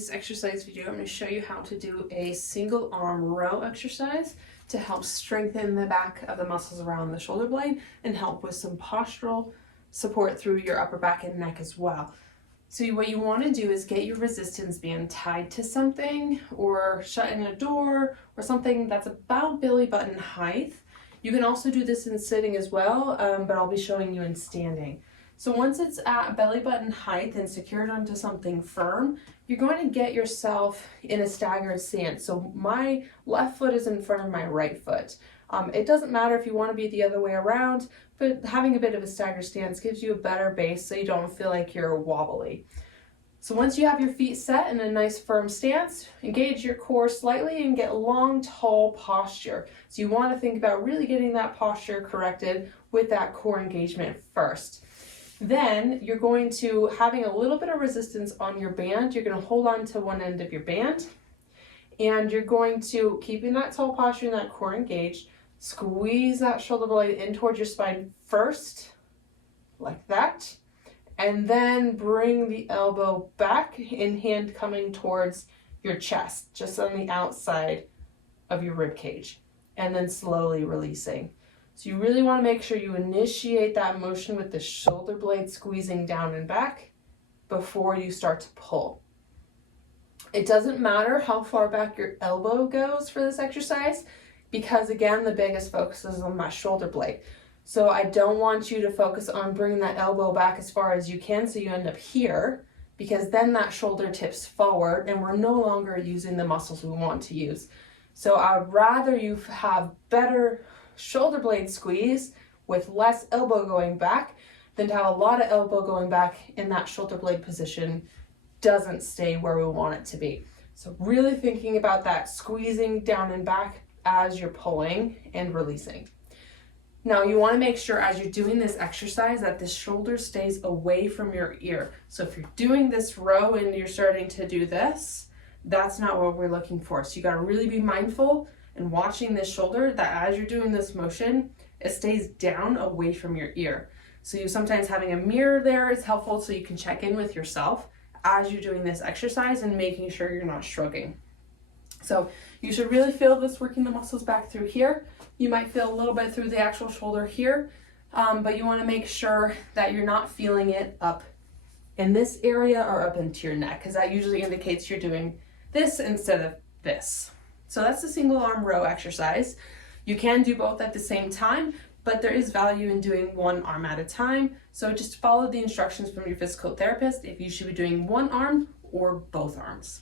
this exercise video, I'm going to show you how to do a single arm row exercise to help strengthen the back of the muscles around the shoulder blade and help with some postural support through your upper back and neck as well. So what you want to do is get your resistance band tied to something or shutting a door or something that's about belly button height. You can also do this in sitting as well, but I'll be showing you in standing. So once it's at belly button height and secured onto something firm, you're going to get yourself in a staggered stance. So my left foot is in front of my right foot. It doesn't matter if you want to be the other way around, but having a bit of a staggered stance gives you a better base so you don't feel like you're wobbly. So once you have your feet set in a nice firm stance, engage your core slightly and get long, tall posture. So you want to think about really getting that posture corrected with that core engagement first. Then you're going to, having a little bit of resistance on your band, you're going to hold on to one end of your band, and you're going to, keeping that tall posture and that core engaged, squeeze that shoulder blade in towards your spine first, like that, and then bring the elbow back in hand coming towards your chest, just on the outside of your rib cage, and then slowly releasing. So you really want to make sure you initiate that motion with the shoulder blade squeezing down and back before you start to pull. It doesn't matter how far back your elbow goes for this exercise because, again, the biggest focus is on my shoulder blade. So I don't want you to focus on bringing that elbow back as far as you can so you end up here, because then that shoulder tips forward and we're no longer using the muscles we want to use. So I'd rather you have better shoulder blade squeeze with less elbow going back than to have a lot of elbow going back in that shoulder blade position doesn't stay where we want it to be. So really thinking about that squeezing down and back as you're pulling and releasing. Now you want to make sure as you're doing this exercise that the shoulder stays away from your ear. So if you're doing this row and you're starting to do this, that's not what we're looking for. So you got to really be mindful and watching this shoulder that as you're doing this motion, it stays down away from your ear. So you sometimes having a mirror there is helpful so you can check in with yourself as you're doing this exercise and making sure you're not shrugging. So you should really feel this working the muscles back through here. You might feel a little bit through the actual shoulder here, but you want to make sure that you're not feeling it up in this area or up into your neck, because that usually indicates you're doing this instead of this. So that's the single arm row exercise. You can do both at the same time, but there is value in doing one arm at a time. So just follow the instructions from your physical therapist if you should be doing one arm or both arms.